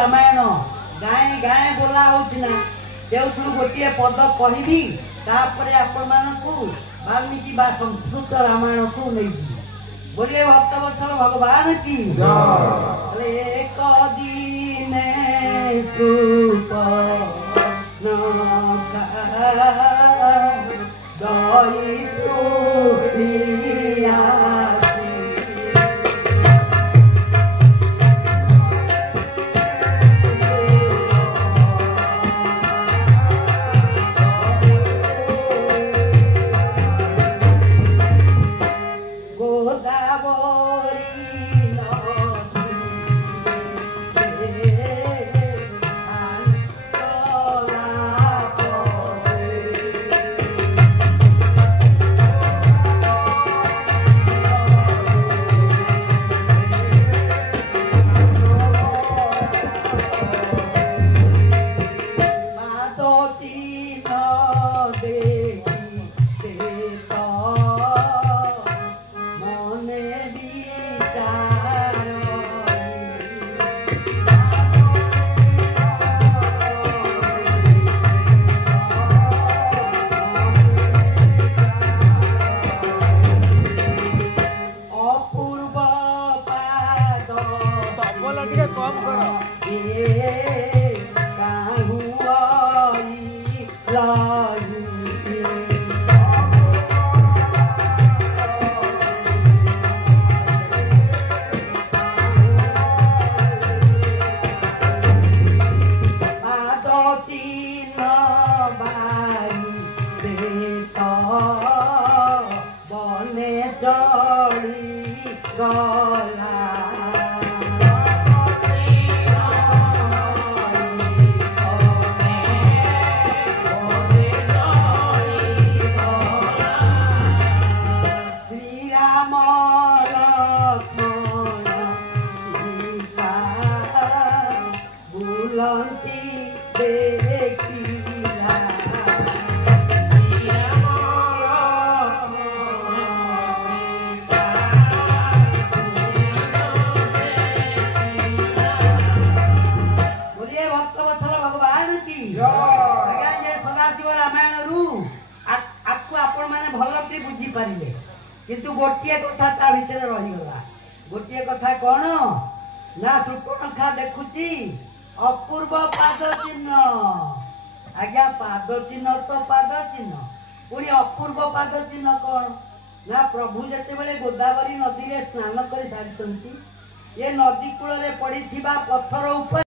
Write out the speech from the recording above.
रामायण गाए गाए बोला होना से गोटे पद कहबी तापर आपण मानू वाल्मीकि बा संस्कृत रामायण को नहीं बोलिए भक्तवत्सल भगवान की एक दिन किंतु गोटे कथा ता भितर रहीगला गोटे कथा कौन ना सुपर्णखा देखुची अपूर्व पाद चिन्ह आज्ञा पाद चिन्ह तो पाद चिन्ह पुणी अपूर्व पाद चिन्ह कौन ना प्रभु जेते बेले गोदावरी नदी रे स्नान कर सारी ये नदी कूल रे पड़ी पत्थर ऊपर